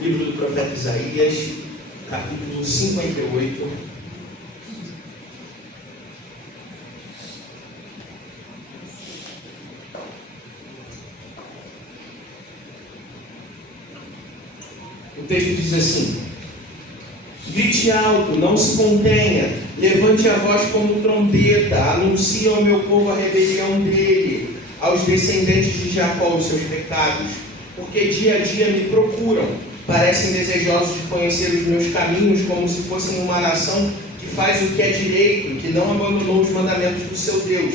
Livro do profeta Isaías, capítulo 58. O texto diz assim: grite alto, não se contenha, levante a voz como trombeta, anuncie ao meu povo a rebelião dele, aos descendentes de Jacó os seus pecados, porque dia a dia me procuram, parecem desejosos de conhecer os meus caminhos, como se fossem uma nação que faz o que é direito, que não abandonou os mandamentos do seu Deus.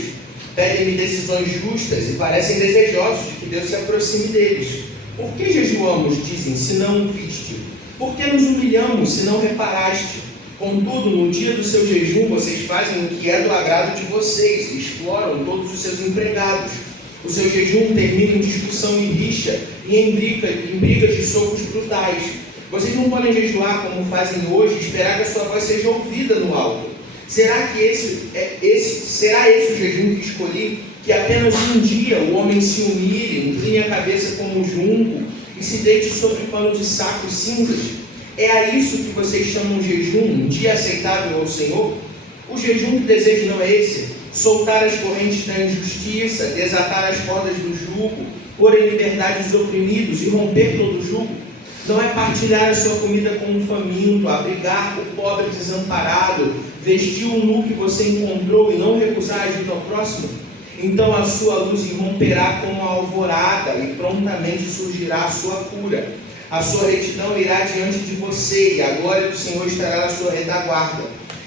Pedem-me decisões justas e parecem desejosos de que Deus se aproxime deles. Por que jejuamos, dizem, se não o viste? Por que nos humilhamos, se não reparaste? Contudo, no dia do seu jejum, vocês fazem o que é do agrado de vocês e exploram todos os seus empregados. O seu jejum termina em discussão e rixa e em brigas de socos brutais. Vocês não podem jejuar como fazem hoje e esperar que a sua voz seja ouvida no alto. Será que será esse o jejum que escolhi? Que apenas um dia o homem se humilhe, incline a cabeça como um junco e se deite sobre pano de saco e cinzas? É a isso que vocês chamam jejum, um dia aceitável ao Senhor? O jejum que desejo não é esse: soltar as correntes da injustiça, desatar as cordas do jugo, pôr em liberdade os oprimidos e romper todo o jugo? Não é partilhar a sua comida com um faminto, abrigar o pobre desamparado, vestir o nu que você encontrou e não recusar ajuda ao próximo? Então a sua luz irromperá como a alvorada e prontamente surgirá a sua cura. A sua retidão irá diante de você e a glória do Senhor estará na sua retaguarda.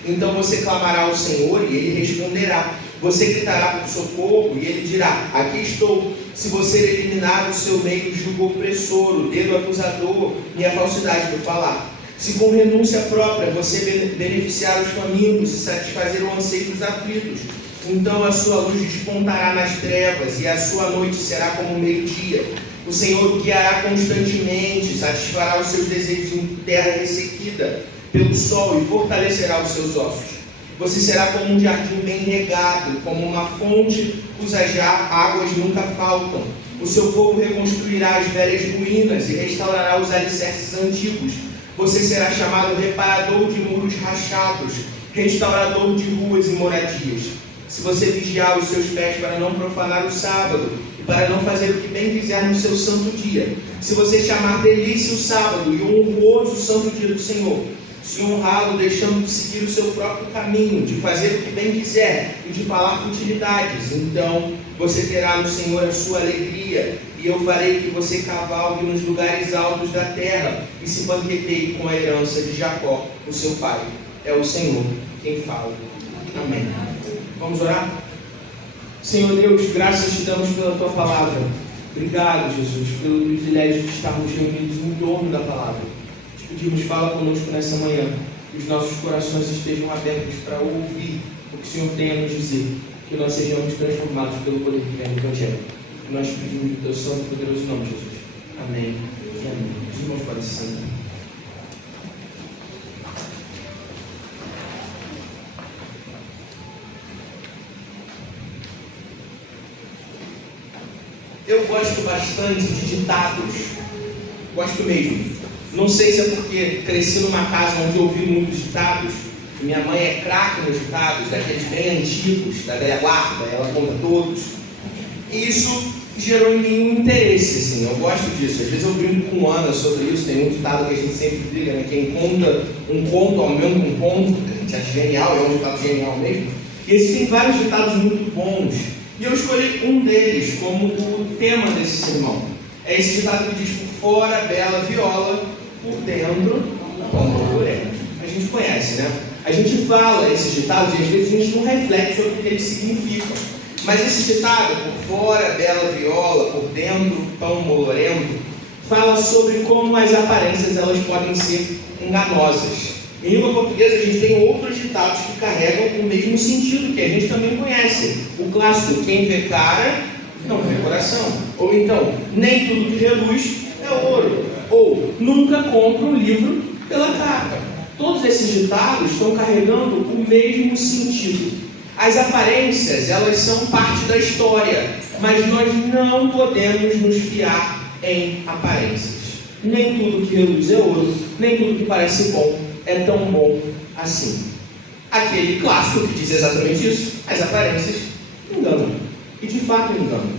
Então você clamará ao Senhor e Ele responderá. Você gritará por socorro e Ele dirá: aqui estou. Se você eliminar do seu meio o jugo opressor, o dedo acusador e a falsidade do falar. Se com renúncia própria você beneficiar os famintos e satisfazer o anseio dos aflitos, então a sua luz despontará nas trevas e a sua noite será como o meio-dia. O Senhor o guiará constantemente, satisfará os seus desejos em terra ressequida pelo sol e fortalecerá os seus ossos. Você será como um jardim bem regado, como uma fonte cujas águas nunca faltam. O seu povo reconstruirá as velhas ruínas e restaurará os alicerces antigos. Você será chamado reparador de muros rachados, restaurador de ruas e moradias. Se você vigiar os seus pés para não profanar o sábado e para não fazer o que bem quiser no seu santo dia, se você chamar delícia o sábado e honroso o santo dia do Senhor, se honrá-lo deixando de seguir o seu próprio caminho, de fazer o que bem quiser e de falar futilidades, então você terá no Senhor a sua alegria, e eu farei que você cavalgue nos lugares altos da terra e se banqueteie com a herança de Jacó, o seu pai. É o Senhor quem fala. Amém. Vamos orar? Senhor Deus, graças te damos pela tua palavra. Obrigado, Jesus, pelo privilégio de estarmos reunidos em torno da palavra. Pedimos, fala conosco nessa manhã, que os nossos corações estejam abertos para ouvir o que o Senhor tem a nos dizer, que nós sejamos transformados pelo poder que vem do Evangelho. Nós pedimos no teu santo e poderoso nome, Jesus. Amém e amém. Os irmãos podem se sentar. Eu gosto bastante de ditados, gosto mesmo. Não sei se é porque cresci numa casa onde eu ouvi muitos ditados. Minha mãe é craque nos ditados, daqueles bem antigos, da velha guarda, ela conta todos. E isso gerou em mim um interesse, assim, eu gosto disso. Às vezes eu brinco com Ana sobre isso, tem um ditado que a gente sempre briga, né? Quem conta um conto aumenta um ponto, que a gente acha genial, é um ditado genial mesmo. E existem vários ditados muito bons. E eu escolhi um deles como o tema desse sermão. É esse ditado que diz: por fora, bela viola, por dentro, pamboré. A gente conhece, né? A gente fala esses ditados e às vezes a gente não reflete sobre o que eles significam. Mas esse ditado, por fora, bela viola, por dentro, pão molorento, fala sobre como as aparências elas podem ser enganosas. Em língua portuguesa a gente tem outros ditados que carregam o mesmo sentido, que a gente também conhece. O clássico: quem vê cara, não vê coração. Ou então, nem tudo que reluz é ouro. Ou, nunca compra um livro pela capa. Todos esses ditados estão carregando o mesmo sentido. As aparências, elas são parte da história, mas nós não podemos nos fiar em aparências. Nem tudo que reluz é ouro, nem tudo que parece bom é tão bom assim. Aquele clássico que diz exatamente isso: as aparências enganam. E de fato enganam.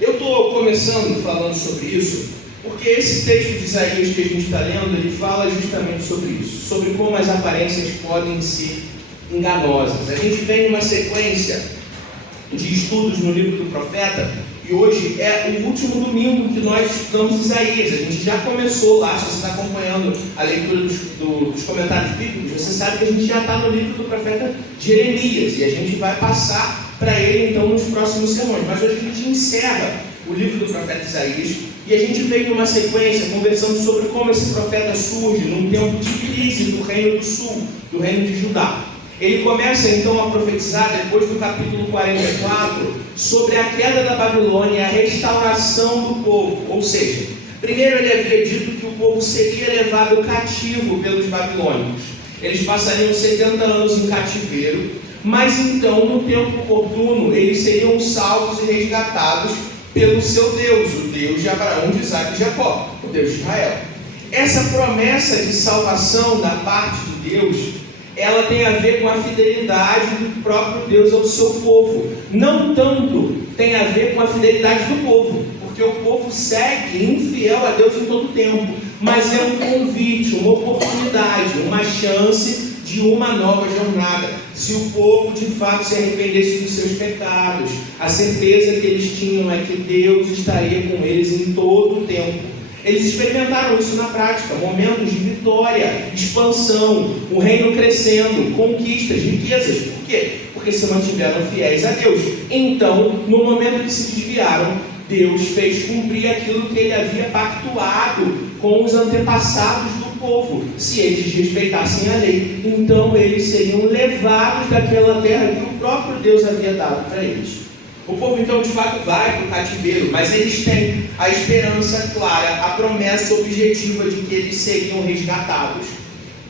Eu estou começando falando sobre isso, porque esse texto de Isaías que a gente está lendo, ele fala justamente sobre isso, sobre como as aparências podem ser enganosas. A gente vem numa sequência de estudos no livro do profeta, e hoje é o último domingo que nós estudamos Isaías. A gente já começou lá, se você está acompanhando a leitura dos comentários bíblicos, você sabe que a gente já está no livro do profeta Jeremias, e a gente vai passar para ele então nos próximos sermões. Mas hoje a gente encerra o livro do profeta Isaías, e a gente vem numa sequência conversando sobre como esse profeta surge num tempo de crise do reino do sul, do reino de Judá. Ele começa então a profetizar, depois do capítulo 44, sobre a queda da Babilônia e a restauração do povo. Ou seja, primeiro ele havia dito que o povo seria levado cativo pelos babilônicos. Eles passariam 70 anos em cativeiro, mas então, no tempo oportuno, eles seriam salvos e resgatados pelo seu Deus, o Deus de Abraão, de Isaac e de Jacó, o Deus de Israel. Essa promessa de salvação da parte de Deus, ela tem a ver com a fidelidade do próprio Deus ao seu povo. Não tanto tem a ver com a fidelidade do povo, porque o povo segue infiel a Deus em todo o tempo, mas é um convite, uma oportunidade, uma chance de uma nova jornada. Se o povo de fato se arrependesse dos seus pecados, a certeza que eles tinham é que Deus estaria com eles em todo o tempo. Eles experimentaram isso na prática, momentos de vitória, expansão, o reino crescendo, conquistas, riquezas. Por quê? Porque se mantiveram fiéis a Deus. Então, no momento que se desviaram, Deus fez cumprir aquilo que ele havia pactuado com os antepassados do povo. Se eles respeitassem a lei, então eles seriam levados daquela terra que o próprio Deus havia dado para eles. O povo então de fato vai para o cativeiro, mas eles têm a esperança clara, a promessa objetiva de que eles seriam resgatados.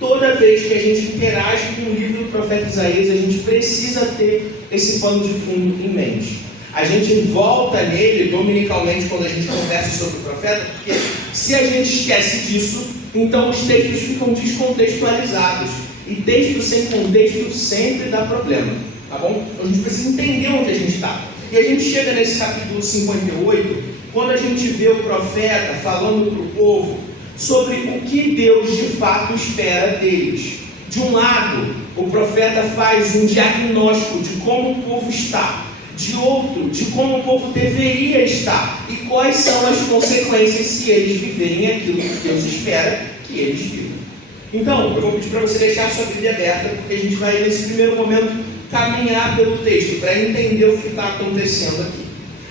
Toda vez que a gente interage com o livro do profeta Isaías, a gente precisa ter esse pano de fundo em mente. A gente volta nele dominicalmente quando a gente conversa sobre o profeta, porque se a gente esquece disso, então os textos ficam descontextualizados. E texto sem contexto sempre dá problema, tá bom? Então a gente precisa entender onde a gente está. E a gente chega nesse capítulo 58, quando a gente vê o profeta falando para o povo sobre o que Deus de fato espera deles. De um lado, o profeta faz um diagnóstico de como o povo está. De outro, de como o povo deveria estar. E quais são as consequências se eles viverem aquilo que Deus espera que eles vivam. Então, eu vou pedir para você deixar a sua Bíblia aberta, porque a gente vai, nesse primeiro momento, caminhar pelo texto, para entender o que está acontecendo aqui.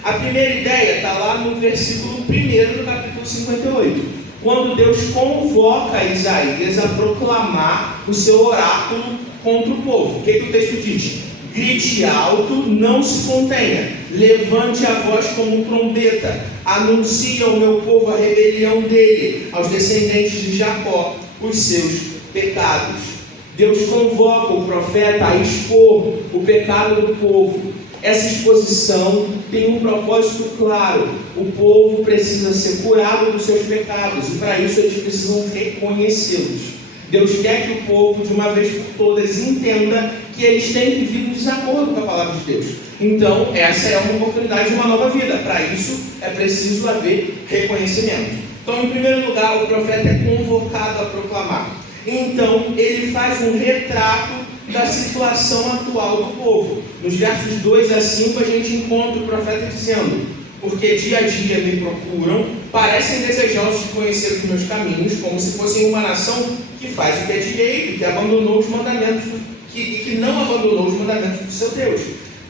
A primeira ideia está lá no versículo 1 do capítulo 58, quando Deus convoca Isaías a proclamar o seu oráculo contra o povo. O que o texto diz? Grite alto, não se contenha, levante a voz como trombeta, anuncie ao meu povo a rebelião dele, aos descendentes de Jacó, os seus pecados. Deus convoca o profeta a expor o pecado do povo. Essa exposição tem um propósito claro. O povo precisa ser curado dos seus pecados, e para isso eles precisam reconhecê-los. Deus quer que o povo, de uma vez por todas, entenda que eles têm vivido em desacordo com a palavra de Deus. Então, essa é uma oportunidade de uma nova vida. Para isso, é preciso haver reconhecimento. Então, em primeiro lugar, o profeta é convocado a proclamar. Então, ele faz um retrato da situação atual do povo. Nos versos 2 a 5, a gente encontra o profeta dizendo: porque dia a dia me procuram, parecem desejosos de conhecer os meus caminhos, como se fossem uma nação que faz o que é direito, que abandonou os mandamentos, que não abandonou os mandamentos do seu Deus.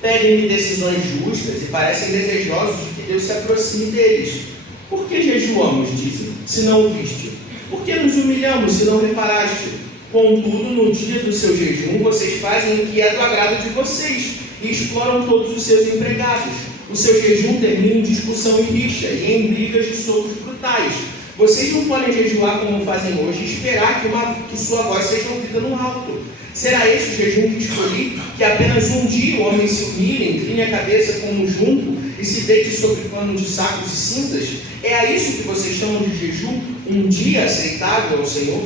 Pedem-me decisões justas e parecem desejosos de que Deus se aproxime deles. Por que jejuamos, dizem, se não o viste? Por que nos humilhamos, se não reparaste? Contudo, no dia do seu jejum, vocês fazem o que é do agrado de vocês e exploram todos os seus empregados. O seu jejum termina em discussão e rixa e em brigas de socos brutais. Vocês não podem jejuar como fazem hoje e esperar que sua voz seja ouvida no alto. Será esse o jejum que escolhi? Que apenas um dia o homem se humilhe, incline a cabeça como um junco e se deite sobre pano de sacos e cinzas? É a isso que vocês chamam de jejum? Um dia aceitável ao Senhor?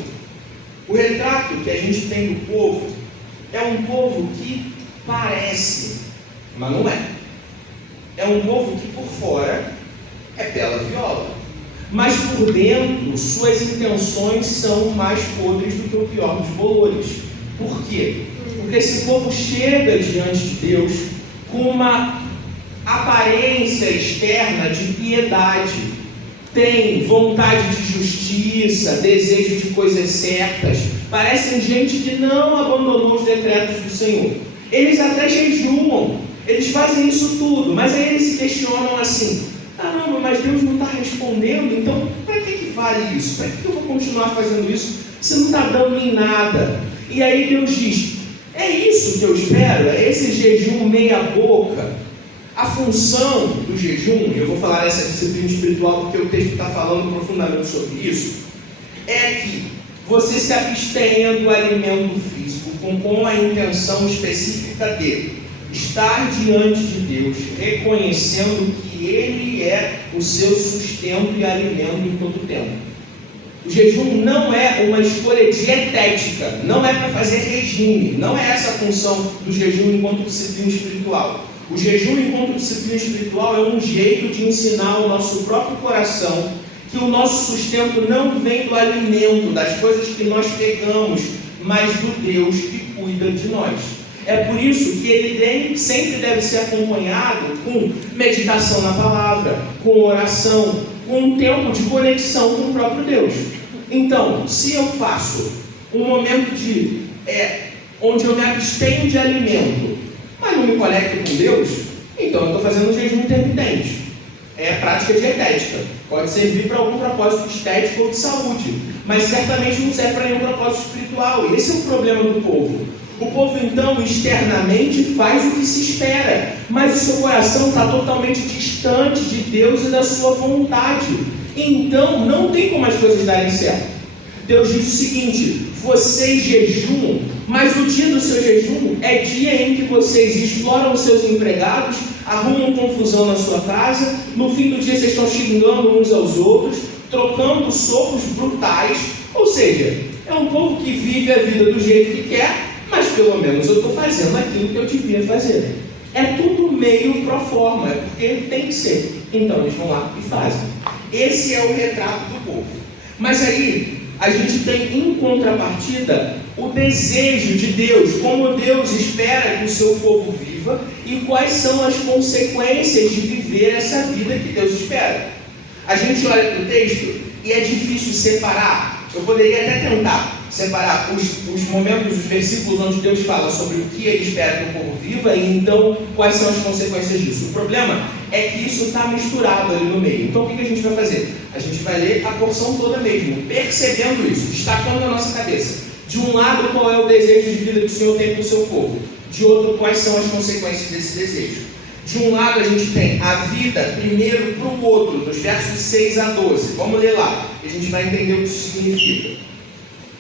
O retrato que a gente tem do povo é um povo que parece, mas não é. É um povo que por fora é bela viola, mas por dentro suas intenções são mais podres do que o pior dos bolores. Por quê? Porque esse povo chega diante de Deus com uma aparência externa de piedade, tem vontade de justiça, desejo de coisas certas, parecem gente que não abandonou os decretos do Senhor. Eles até jejuam, eles fazem isso tudo, mas aí eles se questionam assim: caramba, mas Deus não está respondendo, então para que vale isso? Para que eu vou continuar fazendo isso se não está dando em nada? E aí Deus diz: é isso que eu espero? É esse jejum meia boca? A função do jejum, eu vou falar dessa disciplina espiritual porque o texto está falando profundamente sobre isso, é que você se abstenha do alimento físico com a intenção específica de estar diante de Deus, reconhecendo que Ele é o seu sustento e alimento em todo o tempo. O jejum não é uma escolha dietética, não é para fazer regime, não é essa a função do jejum enquanto disciplina espiritual. O jejum enquanto disciplina espiritual é um jeito de ensinar ao nosso próprio coração que o nosso sustento não vem do alimento, das coisas que nós pegamos, mas do Deus que cuida de nós. É por isso que ele sempre deve ser acompanhado com meditação na palavra, com oração, com um tempo de conexão com o próprio Deus. Então, se eu faço um momento onde eu me abstenho de alimento, mas não me conecto com Deus, então eu estou fazendo um jejum intermitente. É prática dietética. Pode servir para algum propósito estético ou de saúde, mas certamente não serve para nenhum propósito espiritual. Esse é o problema do povo. O povo, então, externamente faz o que se espera, mas o seu coração está totalmente distante de Deus e da sua vontade. Então, não tem como as coisas darem certo. Deus diz o seguinte: vocês jejuam, mas o dia do seu jejum é dia em que vocês exploram os seus empregados, arrumam confusão na sua casa, no fim do dia vocês estão xingando uns aos outros, trocando socos brutais. Ou seja, é um povo que vive a vida do jeito que quer, mas pelo menos eu estou fazendo aquilo que eu devia fazer. É tudo meio pro forma, é porque tem que ser. Então eles vão lá e fazem. Esse é o retrato do povo. Mas aí a gente tem em contrapartida o desejo de Deus, como Deus espera que o seu povo viva e quais são as consequências de viver essa vida que Deus espera. A gente olha para o texto e é difícil separar. Eu poderia até tentar separar os momentos, os versículos onde Deus fala sobre o que Ele espera que o povo viva e então quais são as consequências disso. O problema é que isso está misturado ali no meio. Então o que a gente vai fazer? A gente vai ler a porção toda mesmo, percebendo isso, destacando na nossa cabeça. De um lado, qual é o desejo de vida que o Senhor tem para o seu povo. De outro, quais são as consequências desse desejo. De um lado, a gente tem a vida primeiro para o outro, dos versos 6 a 12. Vamos ler lá, que a gente vai entender o que isso significa.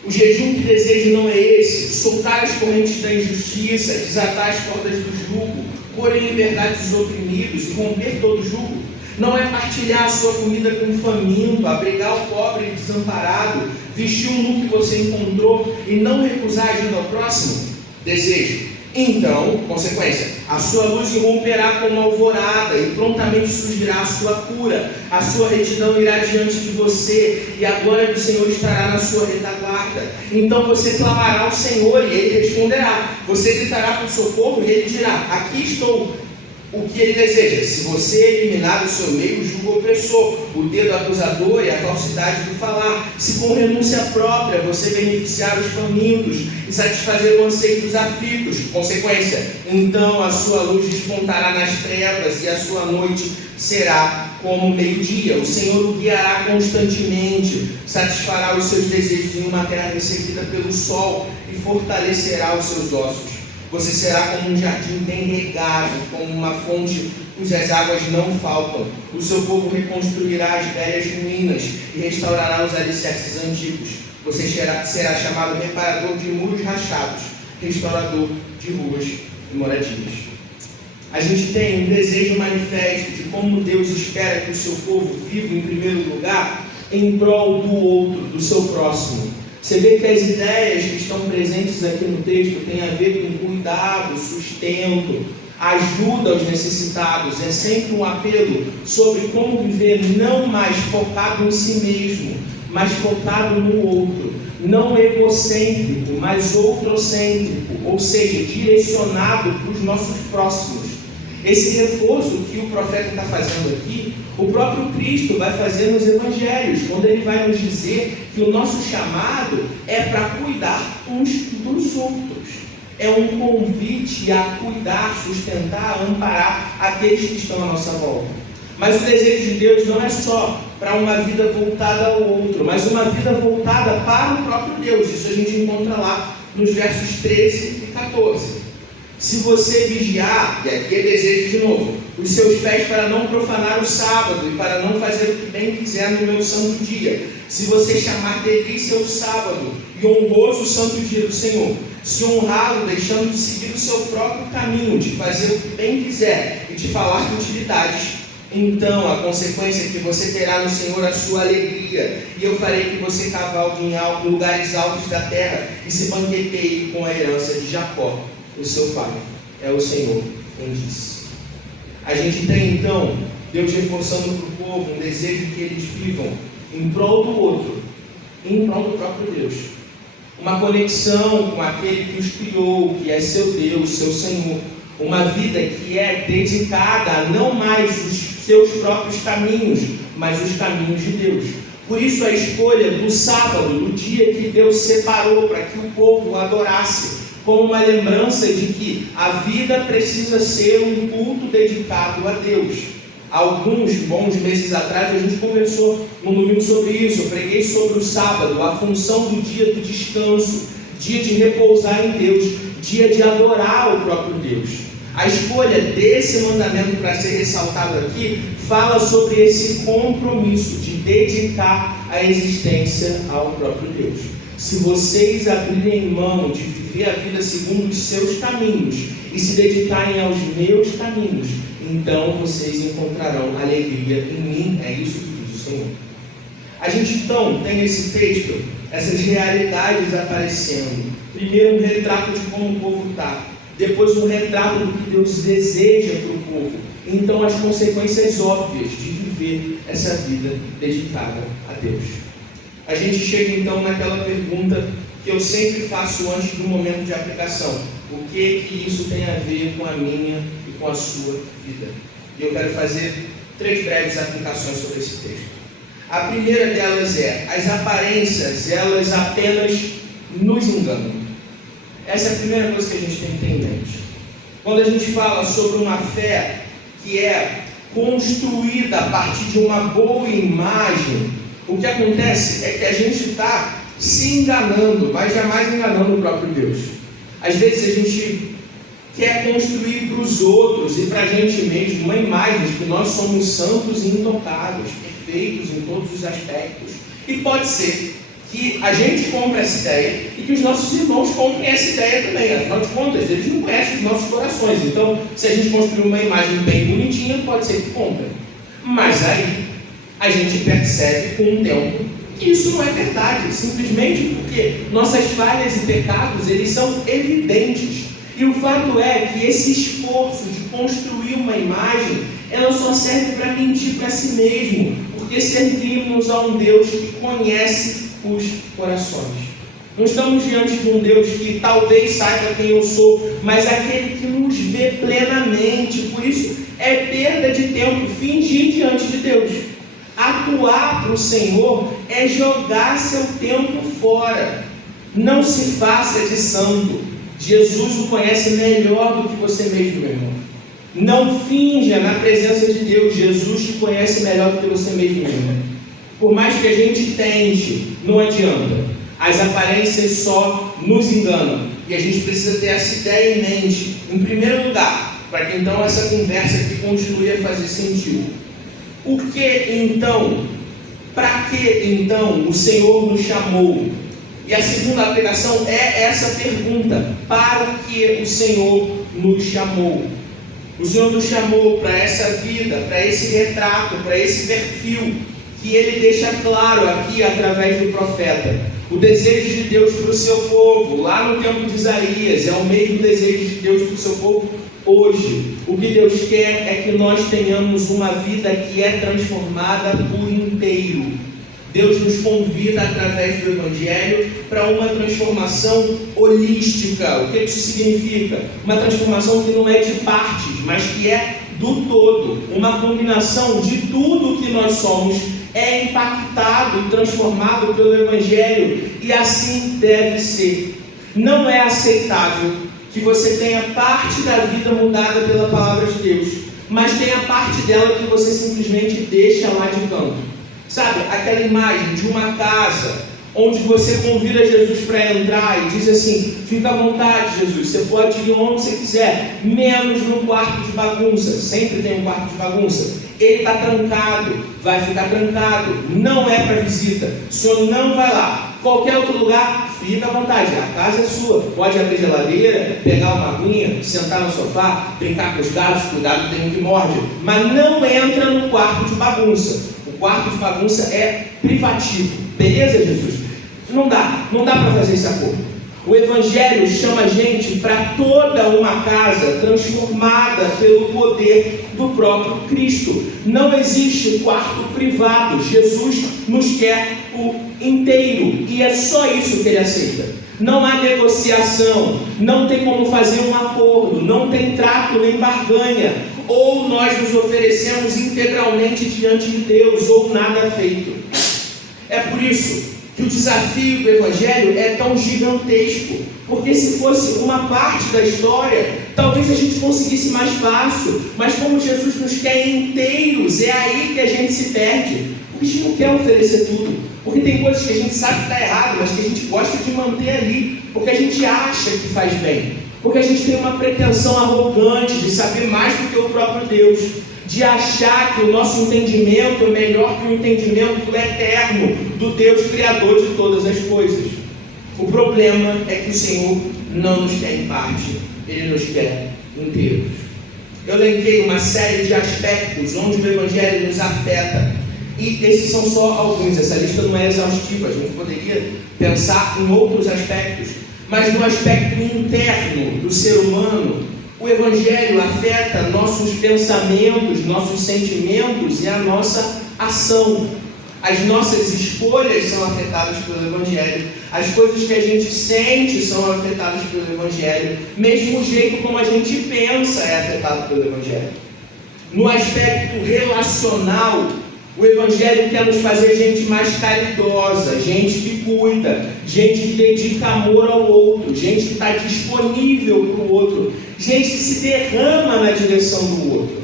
O jejum que desejo não é esse: soltar as correntes da injustiça, desatar as cordas do jugo, pôr em liberdade os oprimidos e romper todo jugo. Não é partilhar a sua comida com o faminto, abrigar o pobre e desamparado, vestir o nu que você encontrou e não recusar a ajuda ao próximo? Desejo. Então, consequência, a sua luz irromperá como alvorada e prontamente surgirá a sua cura. A sua retidão irá diante de você e a glória do Senhor estará na sua retaguarda. Então você clamará ao Senhor e Ele responderá. Você gritará por socorro e Ele dirá: aqui estou. O que Ele deseja: se você eliminar do seu meio o jugo opressor, o dedo acusador e a falsidade do falar, se com renúncia própria você beneficiar os famintos e satisfazer o anseio dos aflitos, consequência, então a sua luz despontará nas trevas e a sua noite será como meio-dia. O Senhor o guiará constantemente, satisfará os seus desejos em uma terra ressequida pelo sol e fortalecerá os seus ossos. Você será como um jardim bem regado, como uma fonte cujas águas não faltam. O seu povo reconstruirá as velhas ruínas e restaurará os alicerces antigos. Você será chamado reparador de muros rachados, restaurador de ruas e moradias. A gente tem um desejo manifesto de como Deus espera que o seu povo viva, em primeiro lugar, em prol do outro, do seu próximo. Você vê que as ideias que estão presentes aqui no texto têm a ver com cuidado, sustento, ajuda aos necessitados. É sempre um apelo sobre como viver não mais focado em si mesmo, mas focado no outro. Não egocêntrico, mas outrocêntrico, ou seja, direcionado para os nossos próximos. Esse reforço que o profeta está fazendo aqui, o próprio Cristo vai fazer nos evangelhos, quando ele vai nos dizer que o nosso chamado é para cuidar uns dos outros. É um convite a cuidar, sustentar, amparar aqueles que estão à nossa volta. Mas o desejo de Deus não é só para uma vida voltada ao outro, mas uma vida voltada para o próprio Deus. Isso a gente encontra lá nos versos 13 e 14. Se você vigiar, e aqui é desejo de novo, os seus pés para não profanar o sábado e para não fazer o que bem quiser no meu santo dia. Se você chamar delícia o sábado e honroso o santo dia do Senhor, se honrá-lo deixando de seguir o seu próprio caminho, de fazer o que bem quiser e de falar futilidades, então a consequência é que você terá no Senhor a sua alegria, e eu farei que você cavalgue em lugares altos da terra e se banqueteie com a herança de Jacó, o seu pai. É o Senhor quem diz. A gente tem então Deus reforçando para o povo um desejo que eles vivam em prol do outro, em prol do próprio Deus. Uma conexão com aquele que os criou, que é seu Deus, seu Senhor. Uma vida que é dedicada a não mais os seus próprios caminhos, mas os caminhos de Deus. Por isso a escolha do sábado, do dia que Deus separou para que o povo o adorasse, como uma lembrança de que a vida precisa ser um culto dedicado a Deus. Alguns bons meses atrás a gente conversou no domingo sobre isso. Eu preguei sobre o sábado, a função do dia do descanso, dia de repousar em Deus, dia de adorar o próprio Deus. A escolha desse mandamento para ser ressaltado aqui fala sobre esse compromisso de dedicar a existência ao próprio Deus. Se vocês abrirem mão de viver a vida segundo os seus caminhos e se dedicarem aos meus caminhos, então vocês encontrarão alegria em mim. É isso que diz o Senhor. A gente então tem nesse texto essas realidades aparecendo. Primeiro um retrato de como o povo está. Depois um retrato do que Deus deseja para o povo. Então as consequências óbvias de viver essa vida dedicada a Deus. A gente chega então naquela pergunta que eu sempre faço antes do momento de aplicação. O que isso tem a ver com a minha e com a sua vida? E eu quero fazer 3 breves aplicações sobre esse texto. A primeira delas é: as aparências, elas apenas nos enganam. Essa é a primeira coisa que a gente tem que ter em mente. Quando a gente fala sobre uma fé que é construída a partir de uma boa imagem, o que acontece é que a gente está se enganando, mas jamais enganando o próprio Deus. Às vezes a gente quer construir para os outros e para a gente mesmo uma imagem de que nós somos santos e intocáveis, perfeitos em todos os aspectos. E pode ser que a gente compre essa ideia e que os nossos irmãos comprem essa ideia também. Afinal de contas, eles não conhecem os nossos corações. Então, se a gente construir uma imagem bem bonitinha, pode ser que comprem. Mas aí, a gente percebe com o tempo que isso não é verdade. Simplesmente porque nossas falhas e pecados, eles são evidentes. E o fato é que esse esforço de construir uma imagem, ela só serve para mentir para si mesmo. Porque servimos a um Deus que conhece os corações. Não estamos diante de um Deus que talvez saiba quem eu sou, mas aquele que nos vê plenamente. Por isso é perda de tempo fingir diante de Deus. Atuar para o Senhor é jogar seu tempo fora. Não se faça de santo. Jesus o conhece melhor do que você mesmo, meu irmão. Não finja na presença de Deus. Jesus te conhece melhor do que você mesmo, meu irmão. Por mais que a gente tente, não adianta. As aparências só nos enganam. E a gente precisa ter essa ideia em mente, em primeiro lugar, para que então essa conversa aqui continue a fazer sentido. O que então, para que então o Senhor nos chamou? E a segunda aplicação é essa pergunta: para o que o Senhor nos chamou? O Senhor nos chamou para essa vida, para esse retrato, para esse perfil que Ele deixa claro aqui através do profeta. O desejo de Deus para o seu povo, lá no tempo de Isaías, é o mesmo desejo de Deus para o seu povo hoje. O que Deus quer é que nós tenhamos uma vida que é transformada por inteiro. Deus nos convida através do Evangelho para uma transformação holística. O que isso significa? Uma transformação que não é de partes, mas que é do todo. Uma combinação de tudo que nós somos é impactado e transformado pelo Evangelho, e assim deve ser. Não é aceitável que você tenha parte da vida mudada pela palavra de Deus, mas tenha parte dela que você simplesmente deixa lá de canto. Sabe, aquela imagem de uma casa onde você convida Jesus para entrar e diz assim: fica à vontade, Jesus, você pode ir onde você quiser, menos no quarto de bagunça. Sempre tem um quarto de bagunça. Ele está trancado, vai ficar trancado, não é para visita. O senhor não vai lá. Qualquer outro lugar, fica à vontade, a casa é sua. Pode abrir geladeira, pegar uma aguinha, sentar no sofá, brincar com os gatos, cuidado, tem um que morde, mas não entra no quarto de bagunça. O quarto de bagunça é privativo. Beleza, Jesus? Não dá para fazer esse acordo. O Evangelho chama a gente para toda uma casa transformada pelo poder do próprio Cristo. Não existe quarto privado. Jesus nos quer o inteiro, e é só isso que Ele aceita. Não há negociação, não tem como fazer um acordo, não tem trato nem barganha. Ou nós nos oferecemos integralmente diante de Deus, ou nada feito. É por isso que o desafio do Evangelho é tão gigantesco, porque se fosse uma parte da história, talvez a gente conseguisse mais fácil, mas como Jesus nos quer inteiros, é aí que a gente se perde, porque a gente não quer oferecer tudo, porque tem coisas que a gente sabe que está errado, mas que a gente gosta de manter ali, porque a gente acha que faz bem, porque a gente tem uma pretensão arrogante de saber mais do que o próprio Deus, de achar que o nosso entendimento é melhor que o entendimento eterno do Deus Criador de todas as coisas. O problema é que o Senhor não nos quer em parte, Ele nos quer inteiros. Eu elenquei uma série de aspectos onde o Evangelho nos afeta, e esses são só alguns. Essa lista não é exaustiva, a gente poderia pensar em outros aspectos, mas no aspecto interno do ser humano, o Evangelho afeta nossos pensamentos, nossos sentimentos e a nossa ação. As nossas escolhas são afetadas pelo Evangelho. As coisas que a gente sente são afetadas pelo Evangelho. Mesmo o jeito como a gente pensa é afetado pelo Evangelho. No aspecto relacional, o Evangelho quer nos fazer gente mais caridosa, gente que cuida, gente que dedica amor ao outro, gente que está disponível para o outro, gente que se derrama na direção do outro.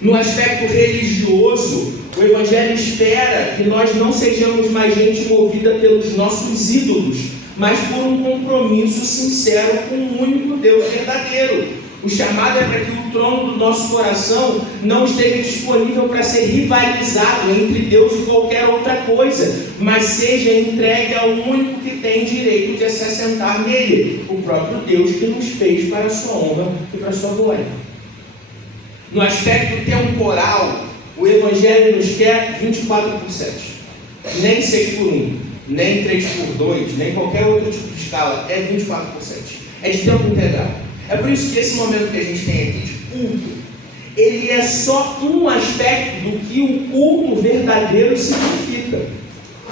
No aspecto religioso, o Evangelho espera que nós não sejamos mais gente movida pelos nossos ídolos, mas por um compromisso sincero com o único Deus verdadeiro. O chamado é para que o trono do nosso coração não esteja disponível para ser rivalizado entre Deus e qualquer outra coisa, mas seja entregue ao único que tem direito de se assentar nele, o próprio Deus que nos fez para a sua honra e para a sua glória. No aspecto temporal, o Evangelho nos quer 24/7, nem 6/1, nem 3/2, nem qualquer outro tipo de escala, é 24/7, é de tempo integral. É por isso que esse momento que a gente tem aqui de culto, ele é só um aspecto do que o culto verdadeiro significa.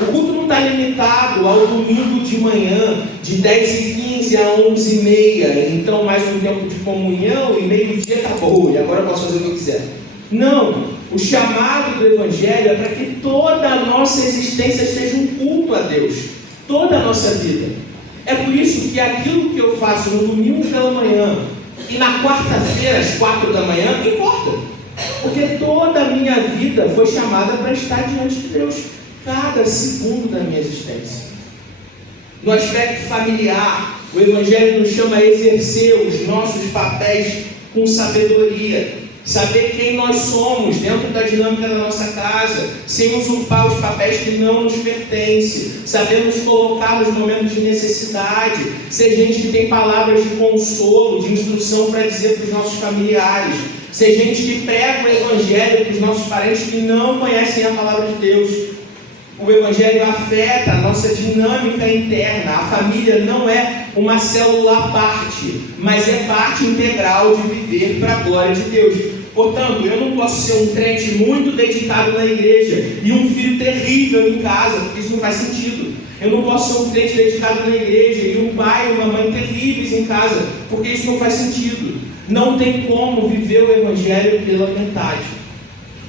O culto não está limitado ao domingo de manhã, de 10h15 a 11h30, então mais um tempo de comunhão e meio-dia acabou, e agora eu posso fazer o que eu quiser. Não, o chamado do Evangelho é para que toda a nossa existência seja um culto a Deus, toda a nossa vida. É por isso que aquilo que eu faço no domingo pela manhã e na quarta-feira às 4 da manhã importa, porque toda a minha vida foi chamada para estar diante de Deus, cada segundo da minha existência. No aspecto familiar, O Evangelho nos chama a exercer os nossos papéis com sabedoria. Saber quem nós somos dentro da dinâmica da nossa casa, sem usurpar os papéis que não nos pertencem, saber nos colocar nos momentos de necessidade, ser gente que tem palavras de consolo, de instrução para dizer para os nossos familiares, ser gente que prega o Evangelho para os nossos parentes que não conhecem a palavra de Deus. O Evangelho afeta a nossa dinâmica interna. A família não é uma célula à parte, mas é parte integral de viver para a glória de Deus. Portanto, eu não posso ser um crente muito dedicado na igreja e um filho terrível em casa, porque isso não faz sentido. Eu não posso ser um crente dedicado na igreja e um pai e uma mãe terríveis em casa, porque isso não faz sentido. Não tem como viver o Evangelho pela metade.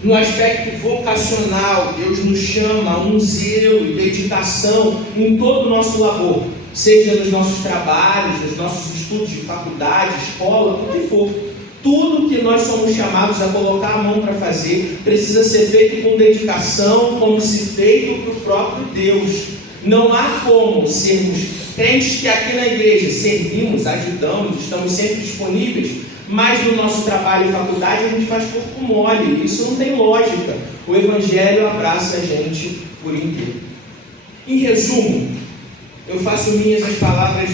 No aspecto vocacional, Deus nos chama a um zelo e dedicação em todo o nosso labor, seja nos nossos trabalhos, nos nossos estudos de faculdade, escola, o que for. Tudo que nós somos chamados a colocar a mão para fazer precisa ser feito com dedicação, como se feito para o próprio Deus. Não há como sermos crentes que aqui na igreja servimos, ajudamos, estamos sempre disponíveis, mas no nosso trabalho e faculdade a gente faz corpo mole. Isso não tem lógica. O Evangelho abraça a gente por inteiro. Em resumo, eu faço minhas as palavras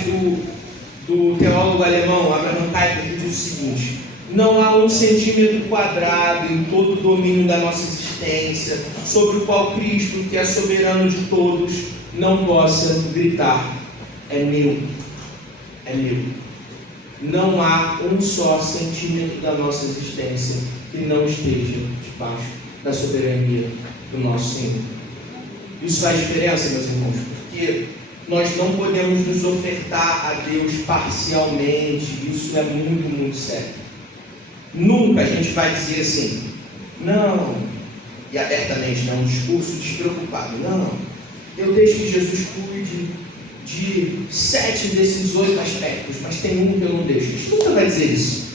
do teólogo alemão Abraham Kuyper, que diz o seguinte: não há um centímetro quadrado em todo o domínio da nossa existência sobre o qual Cristo, que é soberano de todos, não possa gritar: é meu, é meu. Não há um só centímetro da nossa existência que não esteja debaixo da soberania do nosso Senhor. Isso faz diferença, meus irmãos, porque nós não podemos nos ofertar a Deus parcialmente. Isso é muito, muito sério. Nunca a gente vai dizer assim, não, e abertamente, um discurso despreocupado, não, eu deixo que Jesus cuide de 7 desses 8 aspectos, mas tem um que eu não deixo. A gente nunca vai dizer isso.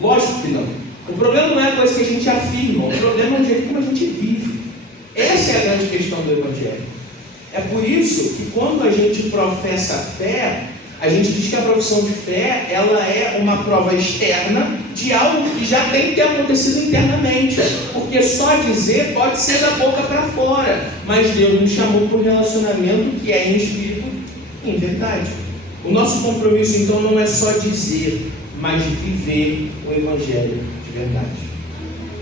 Lógico que não. O problema não é a coisa que a gente afirma, o problema é o jeito como a gente vive. Essa é a grande questão do Evangelho. É por isso que quando a gente professa a fé, a gente diz que a profissão de fé, ela é uma prova externa de algo que já tem que ter acontecido internamente, porque só dizer pode ser da boca para fora, mas Deus nos chamou por relacionamento que é em espírito, em verdade. O nosso compromisso então não é só dizer, mas viver o Evangelho de verdade.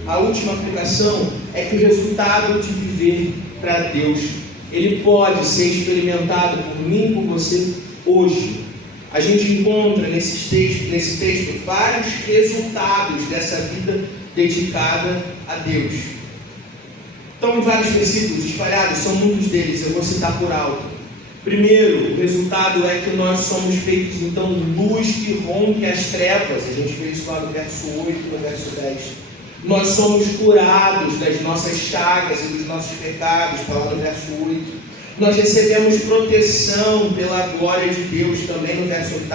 A última aplicação é que o resultado de viver para Deus, ele pode ser experimentado por mim e por você hoje. A gente encontra nesse texto vários resultados dessa vida dedicada a Deus. Estão em vários versículos espalhados, são muitos deles, eu vou citar por alto. Primeiro, o resultado é que nós somos feitos, então, luz que rompe as trevas. A gente vê isso lá no verso 8 e no verso 10. Nós somos curados das nossas chagas e dos nossos pecados, está lá no verso 8. Nós recebemos proteção pela glória de Deus, também no verso 8.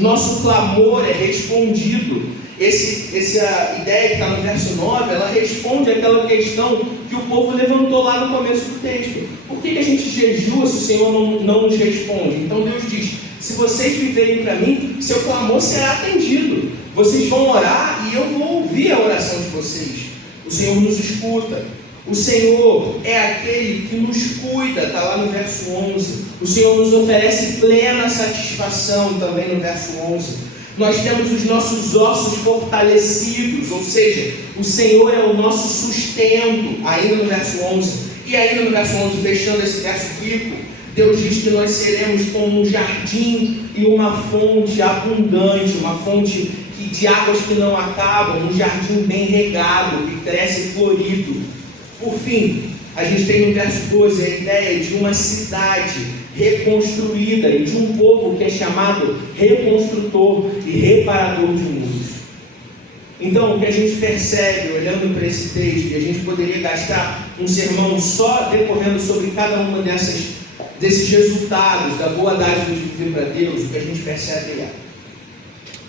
Nosso clamor é respondido. Essa ideia que está no verso 9, ela responde àquela questão que o povo levantou lá no começo do texto. Por que a gente jejua se o Senhor não nos responde? Então Deus diz, se vocês viverem para mim, seu clamor será atendido. Vocês vão orar e eu vou ouvir a oração de vocês. O Senhor nos escuta. O Senhor é aquele que nos cuida, está lá no verso 11. O Senhor nos oferece plena satisfação, também no verso 11. Nós temos os nossos ossos fortalecidos, ou seja, o Senhor é o nosso sustento, ainda no verso 11. E ainda no verso 11, fechando esse verso rico, Deus diz que nós seremos como um jardim e uma fonte abundante, uma fonte de águas que não acabam, um jardim bem regado, que cresce florido. Por fim, a gente tem no verso 12 a ideia de uma cidade reconstruída e de um povo que é chamado reconstrutor e reparador de mundos. Então, o que a gente percebe olhando para esse texto, e a gente poderia gastar um sermão só decorrendo sobre cada uma desses resultados da boa dádiva de viver para Deus, o que a gente percebe é: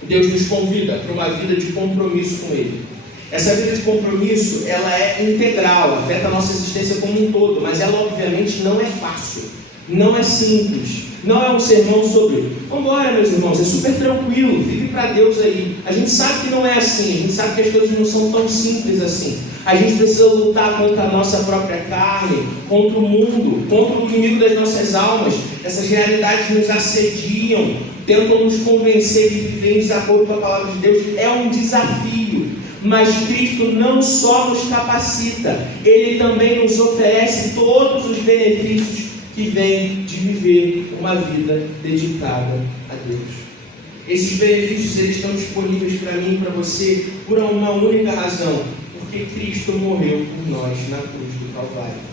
Deus nos convida para uma vida de compromisso com Ele. Essa vida de compromisso, ela é integral, afeta a nossa existência como um todo, mas ela obviamente não é fácil, não é simples. Não é um sermão sobre, vamos embora, meus irmãos, é super tranquilo, vive para Deus aí. A gente sabe que não é assim, a gente sabe que as coisas não são tão simples assim. A gente precisa lutar contra a nossa própria carne, contra o mundo, contra o inimigo das nossas almas. Essas realidades nos assediam, tentam nos convencer de viver em desacordo com a palavra de Deus. É um desafio, mas Cristo não só nos capacita, Ele também nos oferece todos os benefícios que vêm de viver uma vida dedicada a Deus. Esses benefícios eles estão disponíveis para mim e para você por uma única razão, porque Cristo morreu por nós na cruz do Calvário.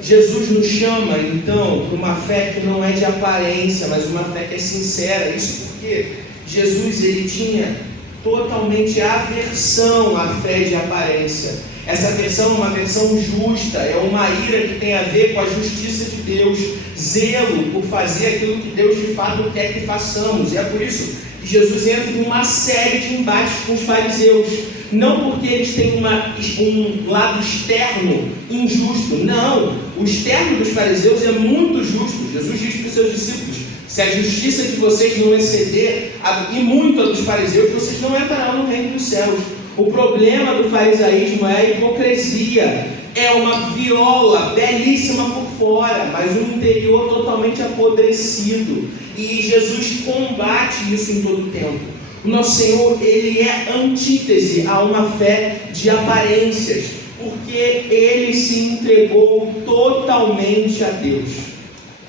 Jesus nos chama, então, para uma fé que não é de aparência, mas uma fé que é sincera. Isso porque Jesus ele tinha totalmente aversão à fé de aparência. Essa versão é uma versão justa, é uma ira que tem a ver com a justiça de Deus, zelo por fazer aquilo que Deus de fato quer que façamos. E é por isso que Jesus entra em uma série de embates com os fariseus. Não porque eles têm um lado externo injusto, não. O externo dos fariseus é muito justo. Jesus diz para os seus discípulos: se a justiça de vocês não exceder e muito a dos fariseus, vocês não entrarão no reino dos céus. O problema do farisaísmo é a hipocrisia. É uma viola belíssima por fora, mas um interior totalmente apodrecido. E Jesus combate isso em todo o tempo. O nosso Senhor, Ele é antítese a uma fé de aparências, porque Ele se entregou totalmente a Deus.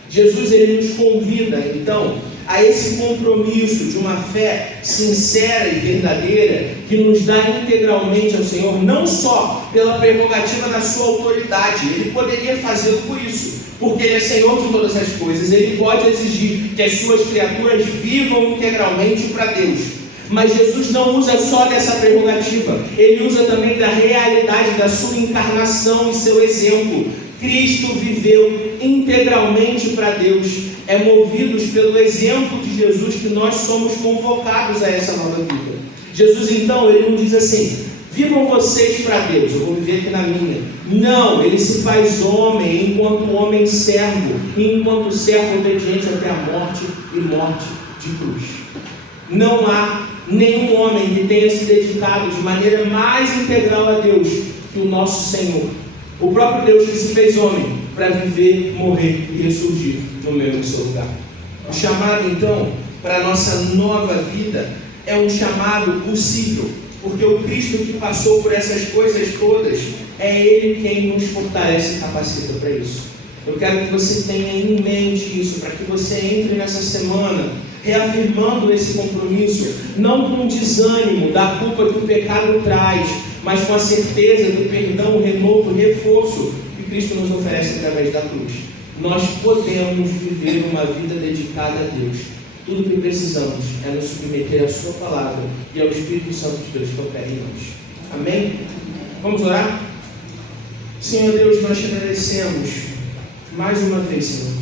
Jesus, Ele nos convida, então, a esse compromisso de uma fé sincera e verdadeira, que nos dá integralmente ao Senhor, não só pela prerrogativa da sua autoridade. Ele poderia fazê-lo por isso, porque Ele é Senhor de todas as coisas. Ele pode exigir que as suas criaturas vivam integralmente para Deus. Mas Jesus não usa só dessa prerrogativa, Ele usa também da realidade da sua encarnação e seu exemplo. Cristo viveu integralmente para Deus. É movidos pelo exemplo de Jesus que nós somos convocados a essa nova vida. Jesus então, Ele não diz assim: vivam vocês para Deus, eu vou viver aqui na minha. Não, Ele se faz homem enquanto homem servo, e enquanto servo obediente até a morte e morte de cruz. Não há nenhum homem que tenha se dedicado de maneira mais integral a Deus que o nosso Senhor. O próprio Deus que se fez homem para viver, morrer e ressurgir no meu e no seu lugar. O chamado então para a nossa nova vida é um chamado possível, porque o Cristo que passou por essas coisas todas, é Ele quem nos fortalece e capacita para isso. Eu quero que você tenha em mente isso, para que você entre nessa semana reafirmando esse compromisso, não com desânimo da culpa que o pecado traz, mas com a certeza do perdão, o renovo, o reforço que Cristo nos oferece através da cruz. Nós podemos viver uma vida dedicada a Deus. Tudo que precisamos é nos submeter à sua palavra e ao Espírito Santo de Deus que opera em nós. Amém? Vamos orar? Senhor Deus, nós te agradecemos mais uma vez, Senhor,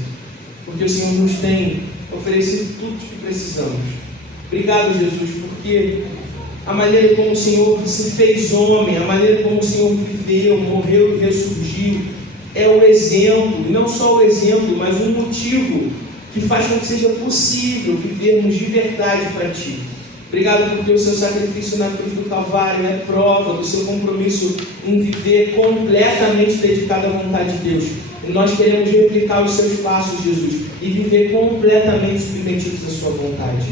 porque o Senhor nos tem oferecido tudo o que precisamos. Obrigado, Jesus, porque a maneira como o Senhor se fez homem, a maneira como o Senhor viveu, morreu e ressurgiu, é o exemplo, não só o exemplo, mas um motivo que faz com que seja possível vivermos de verdade para Ti. Obrigado porque o seu sacrifício na cruz do Calvário é prova do seu compromisso em viver completamente dedicado à vontade de Deus. E nós queremos replicar os seus passos, Jesus, e viver completamente submetidos à sua vontade.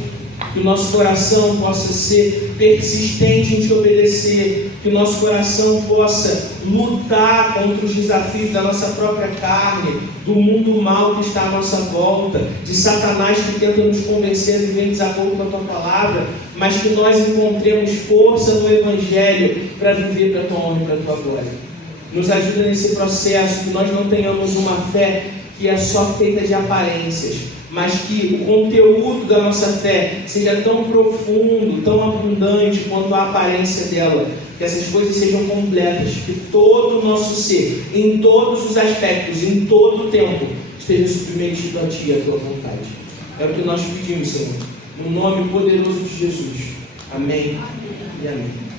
Que o nosso coração possa ser persistente em te obedecer, que o nosso coração possa lutar contra os desafios da nossa própria carne, do mundo mal que está à nossa volta, de Satanás que tenta nos convencer a viver em desacordo com a tua palavra, mas que nós encontremos força no Evangelho para viver para a tua honra e para a tua glória. Nos ajuda nesse processo, que nós não tenhamos uma fé que é só feita de aparências, mas que o conteúdo da nossa fé seja tão profundo, tão abundante quanto a aparência dela, que essas coisas sejam completas, que todo o nosso ser, em todos os aspectos, em todo o tempo, esteja submetido a Ti e a Tua vontade. É o que nós pedimos, Senhor, no nome poderoso de Jesus. Amém e amém.